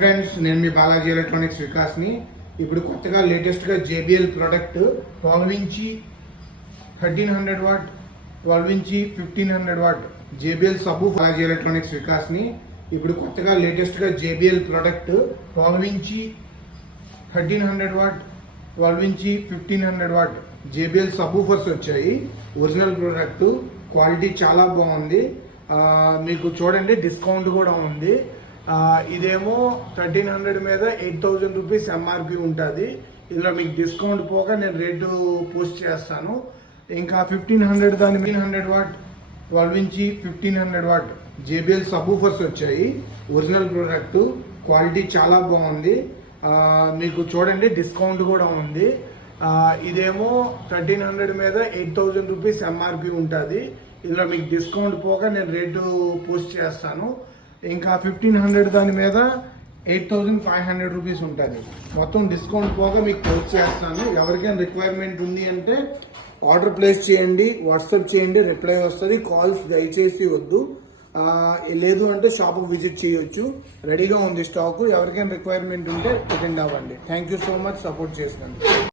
Friends, నేను మీ Balaji electronics వికాస్ని. ఇప్పుడు కొత్తగా లేటెస్ట్గా JBL ప్రోడక్ట్ 12 ఇంచి 1300 వాట్, 12 ఇంచి 1500 watt JBL sub Balaji electronics వికాస్ని. ఇప్పుడు కొత్తగా లేటెస్ట్గా JBL ప్రోడక్ట్ 12 ఇంచి 1300 వాట్, 12 ఇంచి 1500 వాట్ JBL సబూఫర్స్ వచ్చాయి. ఒరిజినల్ ప్రోడక్ట్, క్వాలిటీ చాలా బాగుంది. మీకు చూడండి, డిస్కౌంట్ కూడా ఉంది. ఇదేమో 1300 మీద 8000 రూపీస్ MRP ఉంటుంది. ఇందులో మీకు డిస్కౌంట్ పోగా నేను రేటు పోస్ట్ చేస్తాను. ఇంకా 1500 దాని 1500 వాట్, 12 ఇంచి 1500 వాట్ JBL సబూఫర్స్ వచ్చాయి. ఒరిజినల్ ప్రోడక్ట్, క్వాలిటీ చాలా బాగుంది. మీకు చూడండి, డిస్కౌంట్ కూడా ఉంది. ఇదేమో 1300 మీద 8000 రూపీస్ MRP ఉంటుంది. ఇందులో మీకు డిస్కౌంట్ పోగా నేను రేటు పోస్ట్ చేస్తాను. ఇంకా 1500 దాని మీద 8500 రూపీస్ ఉంటుంది. మొత్తం డిస్కౌంట్ పోగా మీకు పోస్ట్ చేస్తాను. ఎవరికైనా రిక్వైర్మెంట్ ఉంది అంటే ఆర్డర్ ప్లేస్ చేయండి, వాట్సాప్ చేయండి, రిప్లై వస్తుంది. కాల్స్ దయచేసి వద్దు. లేదు అంటే షాప్కి విజిట్ చేయొచ్చు. రెడీగా ఉంది స్టాకు. ఎవరికైనా రిక్వైర్మెంట్ ఉంటే అటెండ్ అవ్వండి. Thank you so much support చేసినందుకు.